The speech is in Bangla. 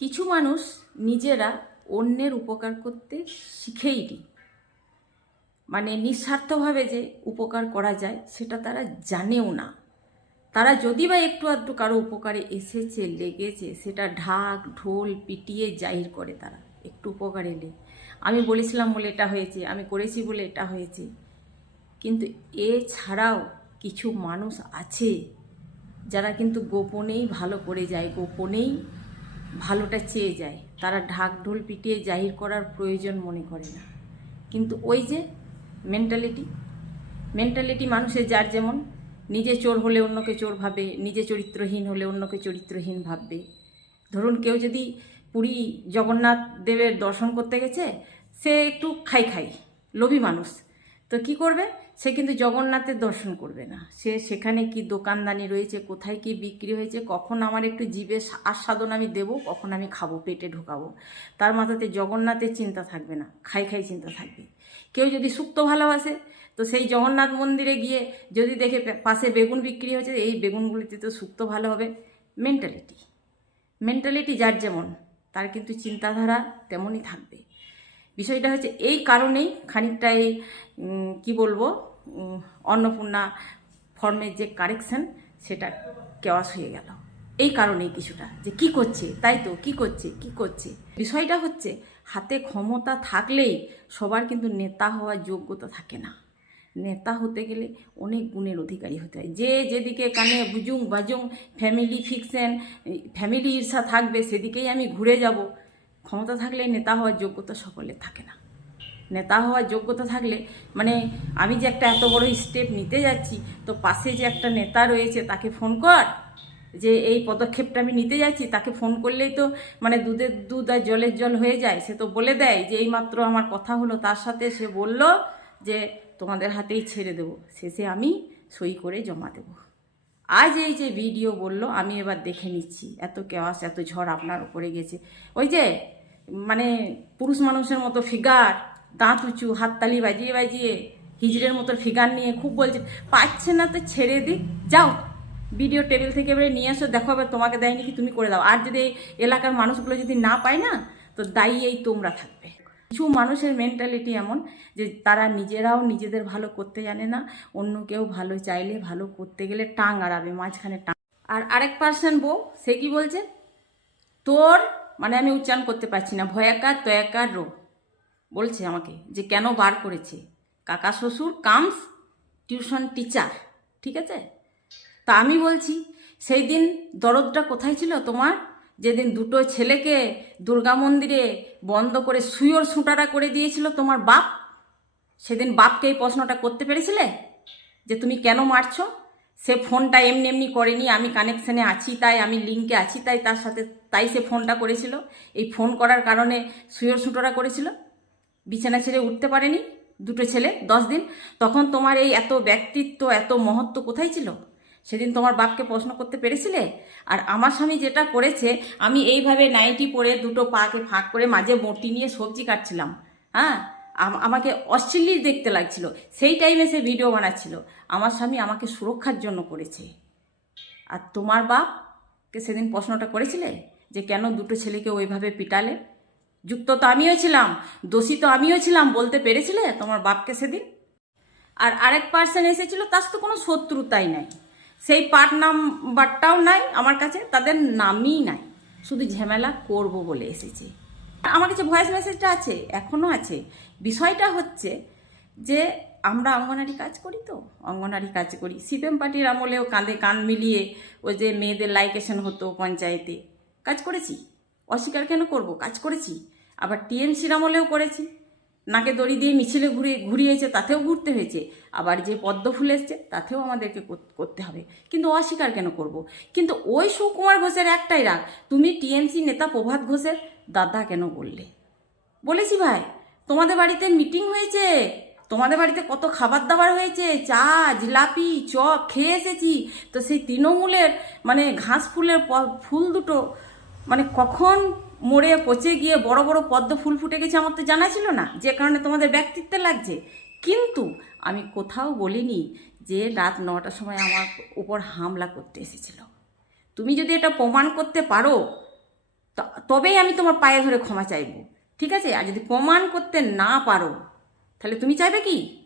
কিছু মানুষ নিজেরা অন্যের উপকার করতে শিখেইনি, মানে নিঃস্বার্থভাবে যে উপকার করা যায় সেটা তারা জানেও না। তারা যদি বা একটু আধটু কারো উপকারে এসেছে, লেগেছে, সেটা ঢাক ঢোল পিটিয়ে জাহির করে। তারা একটু উপকার এলে আমি বলেছিলাম বলে এটা হয়েছে, আমি করেছি বলে এটা হয়েছে। কিন্তু এছাড়াও কিছু মানুষ আছে যারা কিন্তু গোপনেই ভালো করে যায়, গোপনেই ভালোটা চেয়ে যায়। তারা ঢাক ঢোল পিটিয়ে জাহির করার প্রয়োজন মনে করে না। কিন্তু ওই যে মেন্টালিটি মানুষের যার যেমন, নিজে চোর হলে অন্যকে চোর ভাবে, নিজে চরিত্রহীন হলে অন্যকে চরিত্রহীন ভাববে। ধরুন কেউ যদি পুরী জগন্নাথ দেবের দর্শন করতে গেছে, সে একটু খাই লোভী মানুষ, তো কি করবে? সে কিন্তু জগন্নাথের দর্শন করবে না। সে সেখানে কি দোকানদানি রয়েছে, কোথায় কি বিক্রি হয়েছে, কখন আমার একটু জিভে আস্বাদন আমি দেবো, কখন আমি খাবো, পেটে ঢোকাবো, তার মাথাতে জগন্নাথের চিন্তা থাকবে না, খাই চিন্তা থাকবে। কেউ যদি শুক্তো ভালোবাসে, তো সেই জগন্নাথ মন্দিরে গিয়ে যদি দেখে পাশে বেগুন বিক্রি হচ্ছে, এই বেগুনগুলিতে তো শুক্তো ভালো হবে। মেন্টালিটি যার যেমন, তার কিন্তু চিন্তাধারা তেমনই থাকবে। বিষয়টা হচ্ছে এই কারণেই খানিকটা এই কী বলবো, অন্নপূর্ণা ফর্মের যে কারেকশন, সেটা কেওয়াস হয়ে গেল। এই কারণেই কিছুটা, যে কি করছে, তাই তো কি করছে। বিষয়টা হচ্ছে হাতে ক্ষমতা থাকলেই সবার কিন্তু নেতা হওয়ার যোগ্যতা থাকে না। নেতা হতে গেলে অনেক গুণের অধিকারী হতে হয়। যে যেদিকে কানে বুজুং বাজুং ফ্যামিলি ফিকশন, ফ্যামিলি ঈর্ষা থাকবে, সেদিকেই আমি ঘুরে যাব। ক্ষমতা থাকলে নেতা হওয়ার যোগ্যতা সকলের থাকে না। নেতা হওয়ার যোগ্যতা থাকলে, মানে আমি যে একটা এত বড় স্টেপ নিতে যাচ্ছি, তো পাশে যে একটা নেতা রয়েছে তাকে ফোন কর, যে এই পদক্ষেপটা আমি নিতে যাচ্ছি, তাকে ফোন করলেই তো মানে দুধের দুধ আর জলের জল হয়ে যায়। সে তো বলে দেয় যে এইমাত্র আমার কথা হলো তার সাথে, সে বলল যে তোমাদের হাতেই ছেড়ে দেবো, শেষে আমি সই করে জমা দেব। আজ এই যে ভিডিও বলল, আমি এবার দেখে নিচ্ছি, এত কেওয়াস এত ঝড় আপনার উপরে গেছে। ওই যে মানে পুরুষ মানুষের মতো ফিগার, দাঁত উঁচু, হাততালি বাজিয়ে হিজড়ের মতো ফিগার নিয়ে খুব বলছে, পাচ্ছে না তো ছেড়ে দিক, যাও ভিডিও টেবিল থেকে এবারে নিয়ে আসো, দেখো এবার তোমাকে দেয়নি কি তুমি করে দাও। আর যদি এলাকার মানুষগুলো যদি না পায় না, তো দায়ী এই তোমরা থাকবে। কিছু মানুষের মেন্টালিটি এমন যে তারা নিজেরাও নিজেদের ভালো করতে জানে না, অন্য কেউ ভালো চাইলে, ভালো করতে গেলে টাং আড়াবে, মাঝখানে টাং। আর আরেক পার্সন বউ, সে কি বলছে, তোর মানে আমি উচ্চারণ করতে পারছি না, ভয়াকার তয়াকার রো বলছে আমাকে, যে কেন বার করেছে, কাকা শ্বশুর কামস টিউশন টিচার, ঠিক আছে? তা আমি বলছি, সেই দিন দরদটা কোথায় ছিল তোমার? যেদিন দুটো ছেলেকে দুর্গা মন্দিরে বন্ধ করে সুয়োর সুটারা করে দিয়েছিল তোমার বাপ, সেদিন বাপকে এই প্রশ্নটা করতে পেরেছিলে যে তুমি কেন মারছো? সে ফোনটা এমনি এমনি করেনি, আমি কানেকশানে আছি তাই, আমি লিঙ্কে আছি তাই, তার সাথে তাই সে ফোনটা করেছিল। এই ফোন করার কারণে সুয়োর সুটোরা করেছিল, বিছানা ছেড়ে উঠতে পারেনি দুটো ছেলে 10 দিন। তখন তোমার এই এত ব্যক্তিত্ব, এত মহত্ব কোথায় ছিল? সেদিন তোমার বাপকে প্রশ্ন করতে পেরেছিলে? আর আমার স্বামী যেটা করেছে, আমি এইভাবে নাইটি পরে দুটো পাকে ফাঁক করে মাঝে বটি নিয়ে সবজি কাটছিলাম, হ্যাঁ, আমাকে অশ্লীল দেখতে লাগছিল, সেই টাইমে সে ভিডিও বানাচ্ছিল। আমার স্বামী আমাকে সুরক্ষার জন্য করেছে। আর তোমার বাপকে সেদিন প্রশ্নটা করেছিলে যে কেন দুটো ছেলেকে ওইভাবে পিটালে? যুক্ত তো আমিও ছিলাম, দোষী তো আমিও ছিলাম, বলতে পেরেছিলে তোমার বাপকে সেদিন? আর আরেক পার্সন এসেছিল, তার তো কোনো শত্রুতাই নাই, সেই পার্ট নাম্বারটাও নাই আমার কাছে, তাদের নামই নাই, শুধু ঝামেলা করব বলে এসেছে। আমার কাছে ভয়েস মেসেজটা আছে, এখনও আছে। বিষয়টা হচ্ছে যে আমরা অঙ্গনারী কাজ করি, তো অঙ্গনারী কাজ করি, সিপিএম পার্টির আমলেও কাঁধে কান মিলিয়ে ওই যে মেয়েদের লাইকেশন হতো পঞ্চায়েতে, কাজ করেছি, অস্বীকার কেন করব, কাজ করেছি। আবার টিএমসির আমলেও করেছি, নাকে দড়ি দিয়ে মিছিলে ঘুরিয়েছে, তাতেও ঘুরতে হয়েছে। আবার যে পদ্ম ফুল এসছে, তাতেও আমাদেরকে করতে হবে, কিন্তু অস্বীকার কেন করব? কিন্তু ওই সুকুমার ঘোষের একটাই রাগ, তুমি টিএমসি নেতা প্রভাত ঘোষের দাদা কেন বললে? বলেছি ভাই, তোমাদের বাড়িতে মিটিং হয়েছে, তোমাদের বাড়িতে কত খাবার দাবার হয়েছে, চা জিলাপি চপ খেয়ে এসেছি, তো সেই তৃণমূলের মানে ঘাস ফুলের ফুল দুটো মানে কখন মরে পচে গিয়ে বড় বড় পদ্ম ফুল ফুটে গেছে আমার তো জানা ছিল না, যে কারণে তোমাদের ব্যক্তিত্বে লাগছে। কিন্তু আমি কোথাও বলিনি যে রাত 9টার সময় আমার উপর হামলা করতে এসেছিল। তুমি যদি এটা প্রমাণ করতে পারো, তবেই আমি তোমার পায়ে ধরে ক্ষমা চাইবো, ঠিক আছে? আর যদি প্রমাণ করতে না পারো তাহলে তুমি চাইবে কি?